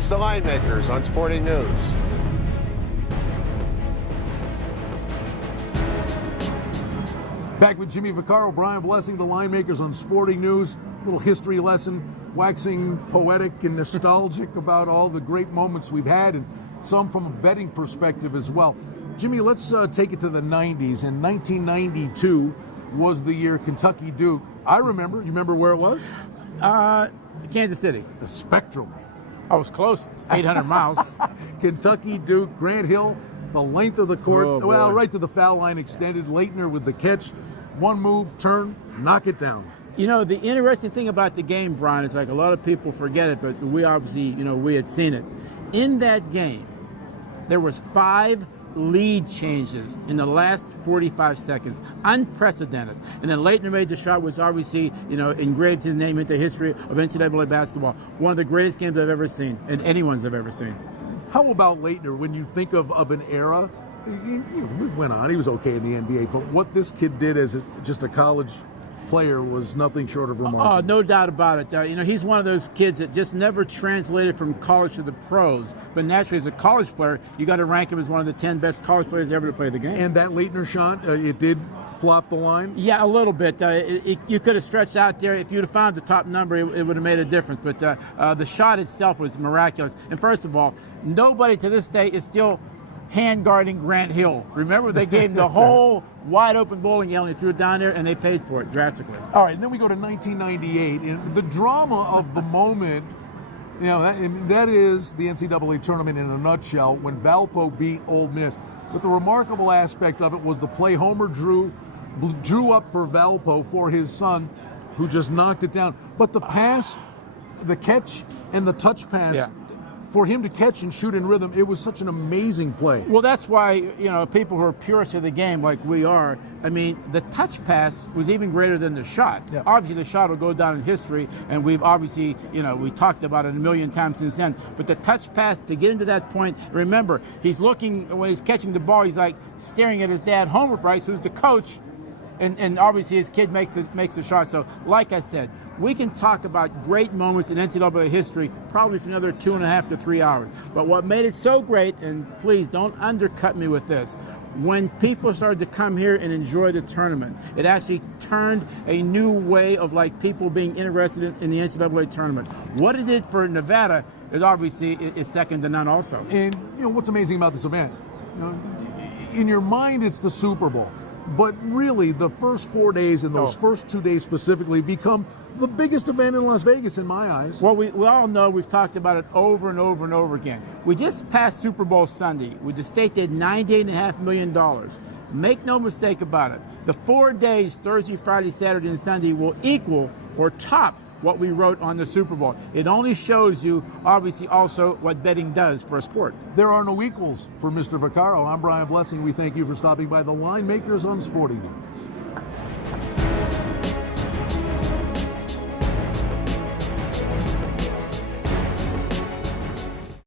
It's the Line Makers on Sporting News. Back with Jimmy Vaccaro, Brian Blessing, the Line Makers on Sporting News. Little history lesson, waxing poetic and nostalgic about all the great moments we've had, and some from a betting perspective as well. Jimmy, let's take it to the 90s. In 1992 was the year Kentucky Duke. I remember. You remember where it was? Kansas City. The Spectrum. I was close, 800 miles. Kentucky Duke, Grant Hill, the length of the court, Oh, well, boy. right to the foul line extended. Leitner with the catch. One move, turn, knock it down. You know, the interesting thing about the game, Brian, is like a lot of people forget it, but we obviously, we had seen it. In that game, there was 5 lead changes in the last 45 seconds, unprecedented. And then Leitner made the shot, which obviously, engraved his name into history of NCAA basketball. One of the greatest games I've ever seen, and anyone's I've ever seen. How about Leitner, when you think of an era? We went on, he was okay in the NBA, but what this kid did as just a college player was nothing short of remarkable. Oh, no doubt about it. He's one of those kids that just never translated from college to the pros. But naturally, as a college player, you got to rank him as one of the 10 best college players ever to play the game. And that Leitner shot, it did flop the line? Yeah, a little bit. You could have stretched out there. If you'd have found the top number, it would have made a difference. But the shot itself was miraculous. And first of all, nobody to this day is still hand guarding Grant Hill. Remember, they gave him the whole wide open bowling alley, threw it down there, and they paid for it drastically. All right, and then we go to 1998, and the drama of the moment, that is the NCAA tournament in a nutshell when Valpo beat Ole Miss. But the remarkable aspect of it was the play Homer drew up for Valpo for his son, who just knocked it down. But the pass, the catch, and the touch pass. Yeah. For him to catch and shoot in rhythm, it was such an amazing play. Well, that's why, people who are purists of the game like we are, the touch pass was even greater than the shot. Yeah. Obviously, the shot will go down in history, and we've obviously, we talked about it a million times since then. But the touch pass, to get him to that point, remember, he's looking, when he's catching the ball, he's like staring at his dad, Homer Bryce, who's the coach, and obviously his kid makes a shot. So, like I said, we can talk about great moments in NCAA history probably for another 2.5 to 3 hours. But what made it so great, and please don't undercut me with this, when people started to come here and enjoy the tournament, it actually turned a new way of people being interested in the NCAA tournament. What it did for Nevada is obviously is second to none also. And what's amazing about this event, in your mind it's the Super Bowl. But really, the first 4 days and those first 2 days specifically become the biggest event in Las Vegas in my eyes. Well, we all know, we've talked about it over and over and over again. We just passed Super Bowl Sunday. The state did $98.5 million. Make no mistake about it. The 4 days, Thursday, Friday, Saturday, and Sunday, will equal or top what we wrote on the Super Bowl. It only shows you, obviously, also what betting does for a sport. There are no equals for Mr. Vaccaro. I'm Brian Blessing. We thank you for stopping by the Line Makers on Sporting News.